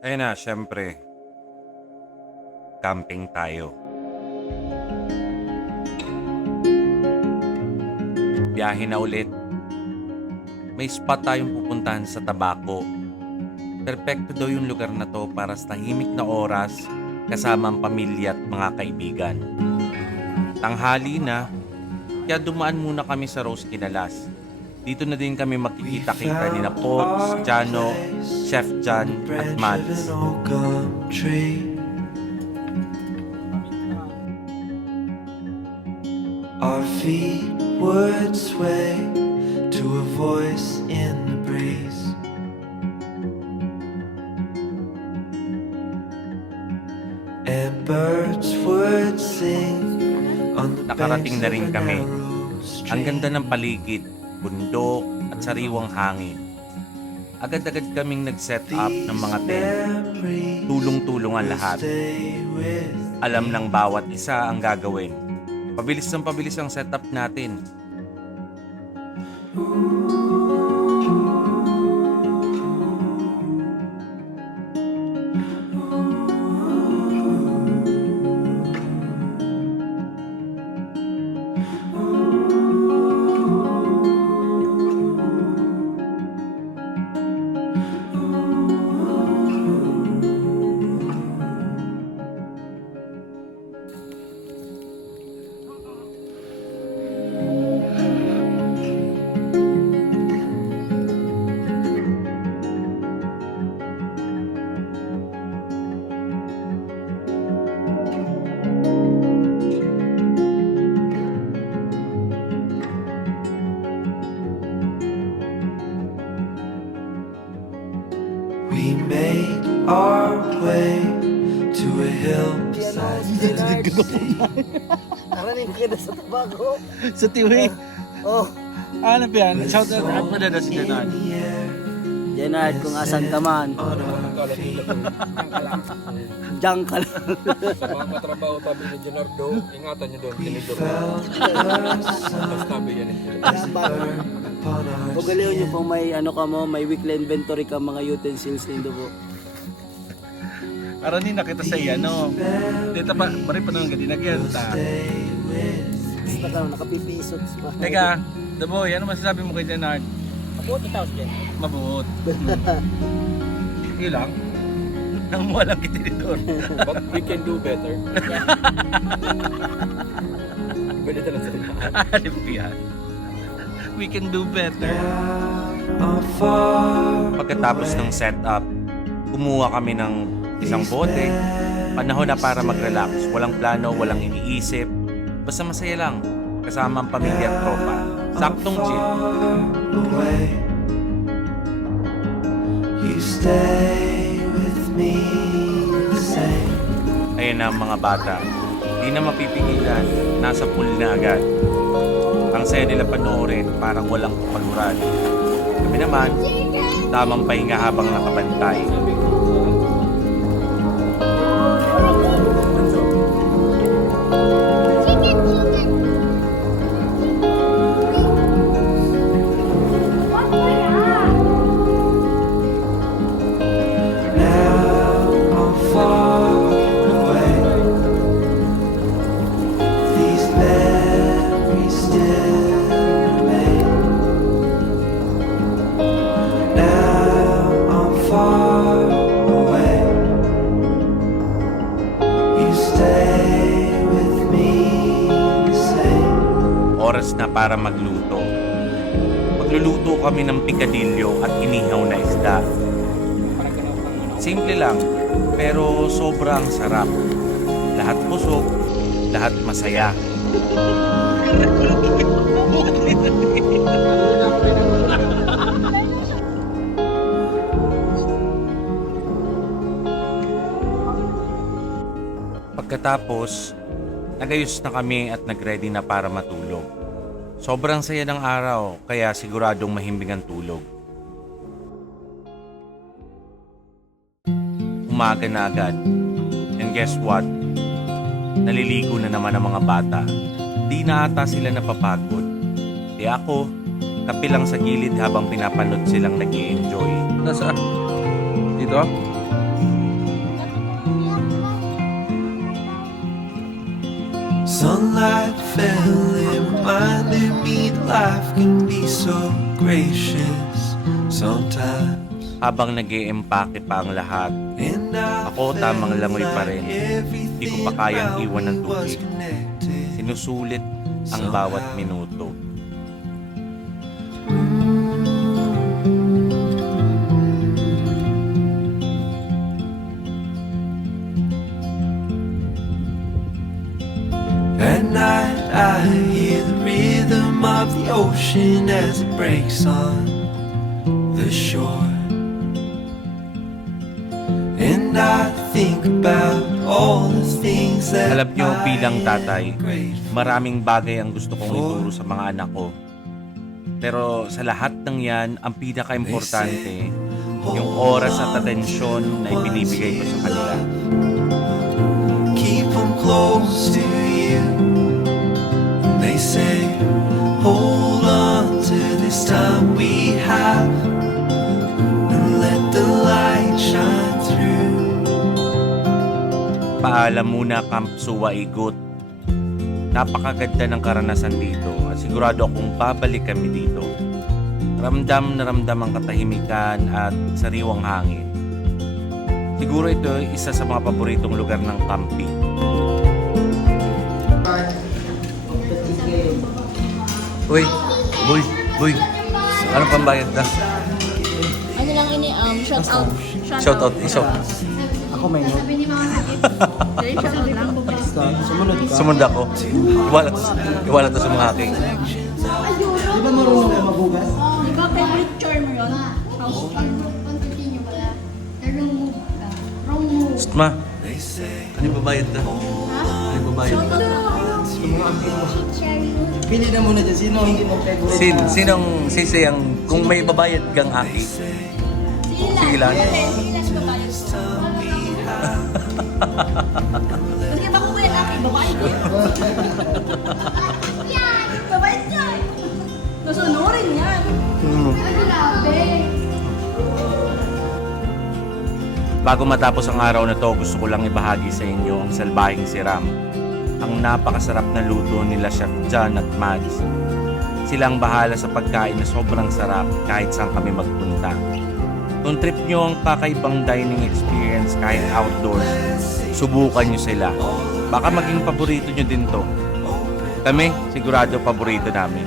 Ayun na, syempre, camping tayo. Biyahe na ulit. May spot tayong pupuntahan sa Tabaco. Perpekto daw yung lugar na to para sa tahimik na oras kasama ang pamilya at mga kaibigan. Tanghali na, kaya dumaan muna kami sa Rose Quinalas. Dito na din kami makikita-kita ni Pops, Jano, Chef John at Mads. Our feet would sway to a voice in the breeze. And birds would sing on the Nakarating na rin banks of a kami. narrow stream. Ang ganda ng paligid, bundok at sariwang hangin. Agad-agad kaming nag-set up ng mga tent. Tulong-tulong ang lahat. Alam ng bawat isa ang gagawin. Pabilis ng pabilis ang setup natin. We made our way to a hillside Naraning ka na sa Tabaco. Sa TV. Oh, Ano ba yan? Shout out mo na si Denard. Jenard, kung asan ka man. Diyan ka lang. Sa mga katrabaho tabi ni Genardo, ingatan niyo doon, tinidor. Mas tabi yan eh. Pagaliw nyo kung may ano ka mo, may weekly inventory ka mga utensils nito po. Araw ni nakita sa iya, no? Dito pa, bari pa nang gadinagyan ta. Basta ka nakapipisot pa. Teka, The Boy, ano masasabi mo kay Denard? Ako, 2,000. Mabuot. Ilang? Nang walang kitinidor. But we can do better. Pwede na lang sa rin. Ano po yan? We can do better. Pagkatapos ng setup, kumuha kami ng isang bote. Panahon na para mag-relax. Walang plano, walang iniisip. Basta masaya lang. Kasama ang pamilya at tropa. Saktong chill. away. You stay with me the same. Ayan na ang mga bata. Di na mapipigilan. Nasa pool na agad. Ang saya nila panoorin, parang walang kapaluran. Kami naman, tamang pahinga habang nakabantay. Now I'm far away. These memories still remain. Now I'm far away. You stay with me the same. Oras na para magluto. Magluluto kami ng pikadilyo at inihaw na isda. Simple lang, pero sobrang sarap. Lahat busog, lahat masaya. Pagkatapos, nagayos na kami at nagready na para matulog. Sobrang saya ng araw, kaya siguradong mahimbing ang tulog. umaga na agad. And guess what? Naliligo na naman ang mga bata. Di na ata sila napapagod. Di ako, kape lang sa gilid habang pinapanood silang nag-i-enjoy. Nasa? Dito? Sunlight fell and reminded me life can be so gracious sometimes. Habang nag-i-empake pa ang lahat, And I ako tamang langoy pa felt rin. everything Di ko pa kayang about iwan ng me was tubig. connected. Sinusulit ang bawat minuto. At night I hear the rhythm of the ocean as it breaks on the shore. And I think about all the things that Alam niyo, bilang I tatay, am grateful. maraming bagay ang gusto kong ituro sa mga anak ko. Pero sa lahat ng yan, ang pinaka-importante, yung oras at atensyon na ibinibigay ko sa kanila. Keep 'em close to you. And they say, hold on to this time we have, and let the light shine through. Paalam muna, Camp Suwa Igut. Napakaganda ng karanasan dito at sigurado akong babalik kami dito. Ramdam na ramdam ang katahimikan at sariwang hangin. Siguro ito ay isa sa mga paboritong lugar ng camping. Uy, boy, boy. Anong pambayad na? Ano lang ini, shout out. Shout out, isaw. Ako may note. Sabi ni Mama Git. Dahil shout out lang. Sumunod ka. Sumunod ako. Iwala to sa mga aking. Di ba marunong ka maghugas? Di ba favorite charm yun? House charm. Continue wala. The wrong move ka. Wrong move. Ma, ano yung babayad na? Ha? Ano yung babayad? Shout out lang. Pili na muna dyan. Sino ang hindi mo favorite? Sinong sisiyang kung may babayad kang aki? Sige lang. Sige lang ba tayo? Kasi bako ko yung laki, babae ko. Yan! Babae yan! Nasunurin yan. Ano labi? Bago matapos ang araw na to, gusto ko lang ibahagi sa inyo ang salbahing siram. Ang napakasarap na luto nila Chef John at Mads. Sila ang bahala sa pagkain na sobrang sarap kahit saan kami magpunta. Kung trip nyo ang kakaibang dining experience kahit outdoors, subukan nyo sila. Baka maging paborito nyo din to. Kami, sigurado paborito namin.